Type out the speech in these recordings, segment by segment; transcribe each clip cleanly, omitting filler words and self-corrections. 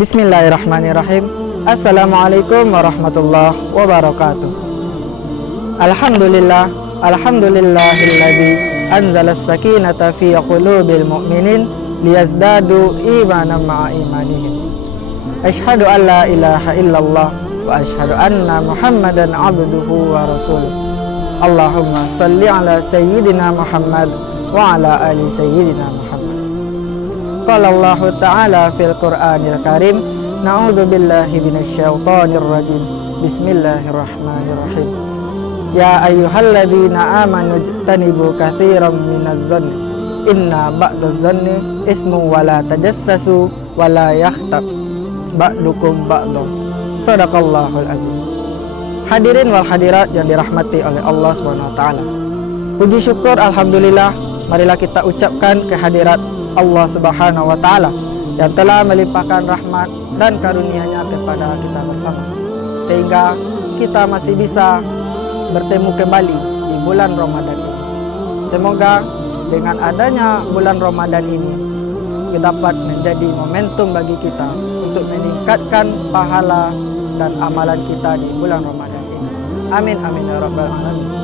Bismillahirrahmanirrahim. Assalamualaikum warahmatullahi wabarakatuh. Alhamdulillahilladzi anzala as-sakinata fi qulubil mu'minin liyazdadu imanan ma'a imanihim. Asyhadu an la ilaha illallah wa asyhadu anna Muhammadan abduhu wa rasuluh. Allahumma salli ala sayyidina Muhammad wa ala ali sayyidina Muhammad. Qala Allah Ta'ala fil Qur'anil Karim, na'udzu billahi minasyaitonir rajim. Bismillahirrahmanirrahim. Ya ayyuhalladzina amanu ijtanibu katsiran minadh-dhanni inna ba'dadh-dhanni ismun wa la tajassasu wa la yaghtab ba'dukum ba'dhan. Shadaqallahul azim. Hadirin wal hadirat yang dirahmati oleh Allah Subhanahu wa taala. Puji syukur alhamdulillah, marilah kita ucapkan kehadirat Allah Subhanahu wa taala yang telah melimpahkan rahmat dan karunia-Nya kepada kita bersama, sehingga kita masih bisa bertemu kembali di bulan Ramadan ini. Semoga dengan adanya bulan Ramadan ini dapat menjadi momentum bagi kita untuk meningkatkan pahala dan amalan kita di bulan Ramadan ini. Amin amin ya rabbal alamin.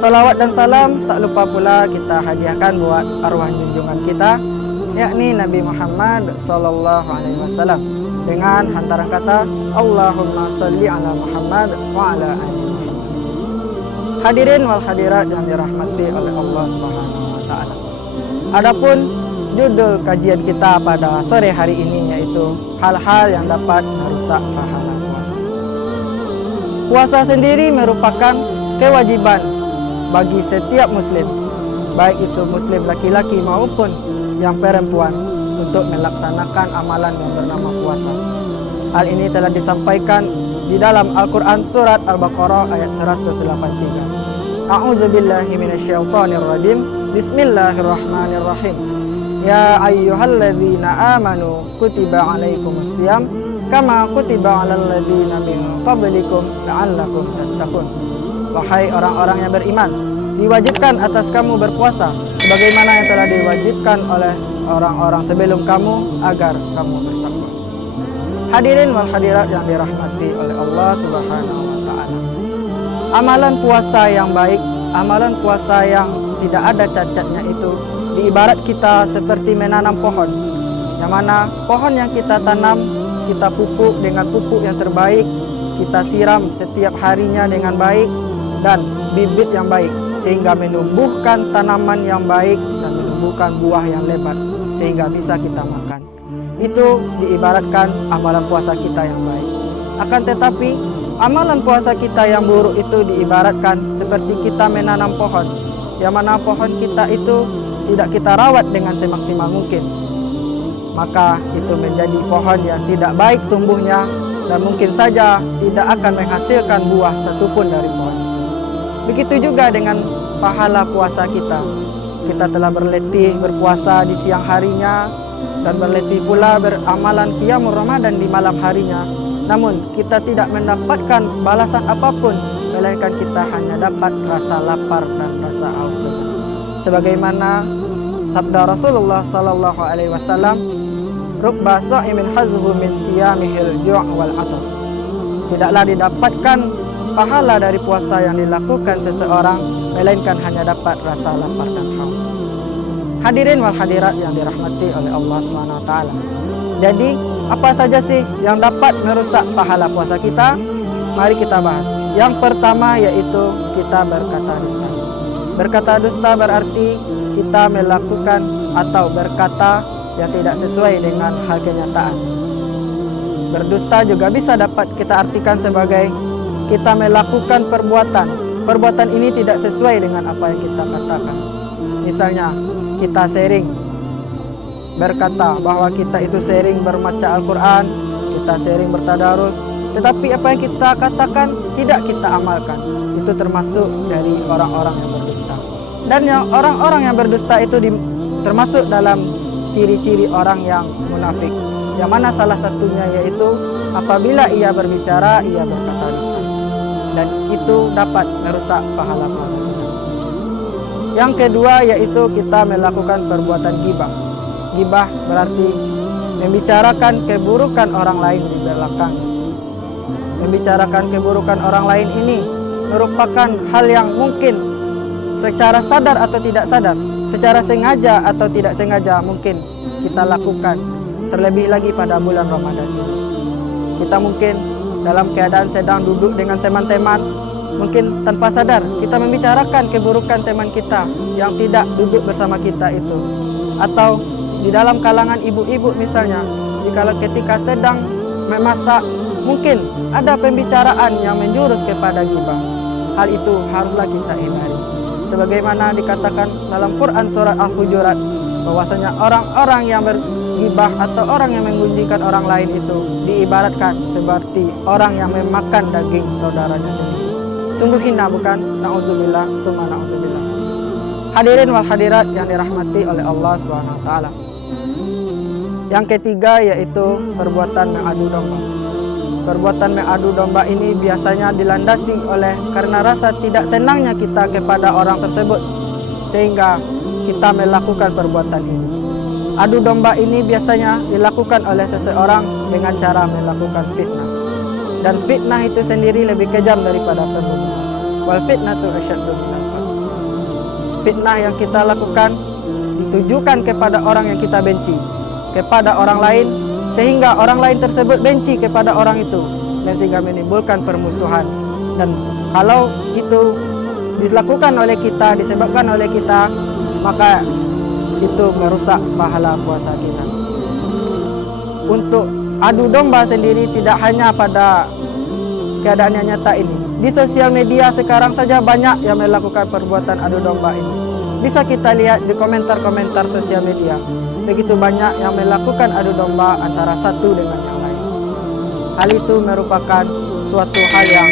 Salawat dan salam tak lupa pula kita hadiahkan buat arwah junjungan kita, yakni Nabi Muhammad sallallahu alaihi wasallam, dengan hantaran kata Allahumma salli ala Muhammad wa ala ali Muhammad. Hadirin wal hadirat yang dirahmati oleh Allah Subhanahu wa taala. Adapun judul kajian kita pada sore hari ini yaitu hal-hal yang dapat merusak pahala puasa. Puasa sendiri merupakan kewajiban bagi setiap muslim, baik itu muslim laki-laki maupun yang perempuan, untuk melaksanakan amalan yang bernama puasa. Hal ini telah disampaikan di dalam Al-Quran surat Al-Baqarah ayat 183. A'udzubillahi minasyaitonirrajim. Bismillahirrahmanirrahim. Ya ayyuhalladzina amanu kutiba alaikumussyam kama kutiba alal ladzina min qablikum la'allakum tattaqun. Wahai orang-orang yang beriman, diwajibkan atas kamu berpuasa sebagaimana yang telah diwajibkan oleh orang-orang sebelum kamu agar kamu bertakwa. Hadirin wal hadirat yang dirahmati oleh Allah Subhanahu wa taala. Amalan puasa yang baik, amalan puasa yang tidak ada cacatnya itu diibarat kita seperti menanam pohon, yang mana pohon yang kita tanam, kita pupuk dengan pupuk yang terbaik, kita siram setiap harinya dengan baik dan bibit yang baik, sehingga menumbuhkan tanaman yang baik dan menumbuhkan buah yang lebat sehingga bisa kita makan. Itu diibaratkan amalan puasa kita yang baik. Akan tetapi amalan puasa kita yang buruk itu diibaratkan seperti kita menanam pohon, yang mana pohon kita itu tidak kita rawat dengan semaksimal mungkin, maka itu menjadi pohon yang tidak baik tumbuhnya dan mungkin saja tidak akan menghasilkan buah satupun dari pohon itu. Begitu juga dengan pahala puasa kita. Kita telah berletih berpuasa di siang harinya dan berletih pula beramalan qiyamul Ramadan di malam harinya. Namun kita tidak mendapatkan balasan apapun, melainkan kita hanya dapat rasa lapar dan rasa haus saja. Sebagaimana sabda Rasulullah sallallahu alaihi wasallam, "Rubba sha'imin hazzu min siyamihil ju' wal 'atas." Tidaklah didapatkan pahala dari puasa yang dilakukan seseorang, melainkan hanya dapat rasa lapar dan haus. Hadirin wal hadirat yang dirahmati oleh Allah Subhanahu wa taala. Jadi, apa saja sih yang dapat merusak pahala puasa kita? Mari kita bahas. Yang pertama yaitu kita berkata dusta. Berkata dusta berarti kita melakukan atau berkata yang tidak sesuai dengan hal kenyataan. Berdusta juga bisa dapat kita artikan sebagai kita melakukan perbuatan ini tidak sesuai dengan apa yang kita katakan. Misalnya kita sharing, berkata bahwa kita itu sharing berbaca Al-Quran, kita sharing bertadarus, tetapi apa yang kita katakan tidak kita amalkan. Itu termasuk dari orang-orang yang berdusta. Dan orang-orang yang berdusta itu termasuk dalam ciri-ciri orang yang munafik, yang mana salah satunya yaitu apabila ia berbicara ia berkata dusta, dan itu dapat merusak pahala puasa kita. Yang kedua yaitu kita melakukan perbuatan ghibah. Ghibah berarti membicarakan keburukan orang lain di belakang. Membicarakan keburukan orang lain ini merupakan hal yang mungkin secara sadar atau tidak sadar, secara sengaja atau tidak sengaja mungkin kita lakukan, terlebih lagi pada bulan Ramadan ini. Kita mungkin dalam keadaan sedang duduk dengan teman-teman, mungkin tanpa sadar kita membicarakan keburukan teman kita yang tidak duduk bersama kita itu. Atau di dalam kalangan ibu-ibu misalnya, jika ketika sedang memasak, mungkin ada pembicaraan yang menjurus kepada ghibah. Hal itu haruslah kita hindari. Sebagaimana dikatakan dalam Quran surat Al-Hujurat, bahwasanya orang-orang yang berghibah atau orang yang menggunjingkan orang lain itu diibaratkan seperti orang yang memakan daging saudaranya sendiri. Sungguh hina, bukan? Na'udzubillah, tsumma na'udzubillah. Hadirin wal hadirat yang dirahmati oleh Allah Subhanahu wa taala. Yang ketiga yaitu perbuatan mengadu domba. Perbuatan mengadu domba ini biasanya dilandasi oleh karena rasa tidak senangnya kita kepada orang tersebut sehingga kita melakukan perbuatan ini. Adu domba ini biasanya dilakukan oleh seseorang dengan cara melakukan fitnah. Dan fitnah itu sendiri lebih kejam daripada pembunuhan. Wal fitnatu asyaddu minal qatl. Fitnah yang kita lakukan ditujukan kepada orang yang kita benci, kepada orang lain, sehingga orang lain tersebut benci kepada orang itu, dan sehingga menimbulkan permusuhan. Dan kalau itu dilakukan oleh kita, disebabkan oleh kita, maka itu merusak pahala puasa kita. Untuk adu domba sendiri tidak hanya pada keadaan yang nyata ini. Di sosial media sekarang saja banyak yang melakukan perbuatan adu domba ini. Bisa kita lihat di komentar-komentar sosial media. Begitu banyak yang melakukan adu domba antara satu dengan yang lain. Hal itu merupakan suatu hal yang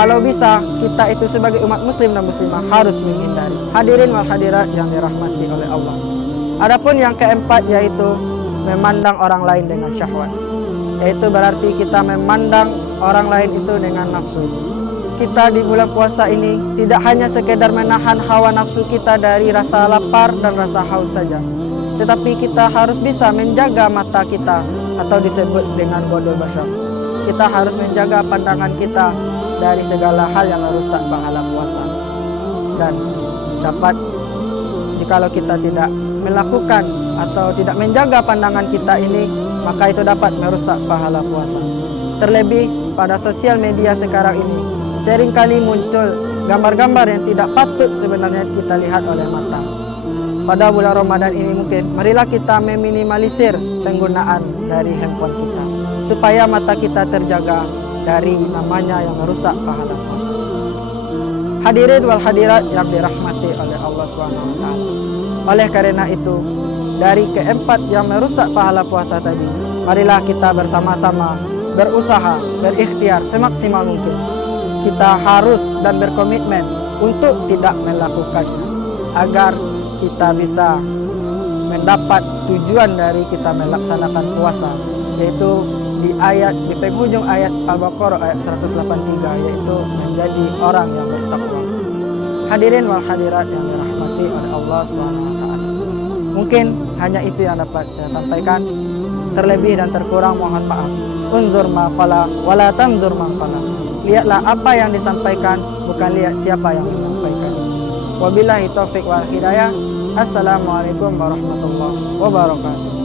kalau bisa kita itu sebagai umat muslim dan muslimah harus menghindari. Hadirin wal hadirat yang dirahmati oleh Allah. Adapun yang keempat yaitu memandang orang lain dengan syahwat. Yaitu berarti kita memandang orang lain itu dengan nafsu. Kita di bulan puasa ini tidak hanya sekedar menahan hawa nafsu kita dari rasa lapar dan rasa haus saja, tetapi kita harus bisa menjaga mata kita atau disebut dengan godol basar. Kita harus menjaga pandangan kita dari segala hal yang merusak pahala puasa. Dan dapat jikalau kita tidak melakukan atau tidak menjaga pandangan kita ini, maka itu dapat merusak pahala puasa. Terlebih pada sosial media sekarang ini, seringkali muncul gambar-gambar yang tidak patut sebenarnya kita lihat oleh mata. Pada bulan Ramadan ini mungkin marilah kita meminimalisir penggunaan dari handphone kita, supaya mata kita terjaga dari namanya yang merusak pahala puasa. Hadirin wal hadirat yang dirahmati oleh Allah SWT. Oleh karena itu, dari keempat yang merusak pahala puasa tadi, marilah kita bersama-sama berusaha, berikhtiar semaksimal mungkin. Kita harus dan berkomitmen untuk tidak melakukannya, agar kita bisa mendapat tujuan dari kita melaksanakan puasa, yaitu di penghujung ayat Al-Baqarah ayat 183, yaitu menjadi orang yang bertakwa. Hadirin wal hadirat yang dirahmati oleh Allah Subhanahu wa taala. Mungkin hanya itu yang dapat saya sampaikan. Terlebih dan terkurang mohon maaf. Unzur ma qala wala tanzur man qala. Lihatlah apa yang disampaikan, bukan lihat siapa yang menyampaikan. Wabillahi taufik wal hidayah. Assalamualaikum warahmatullahi wabarakatuh.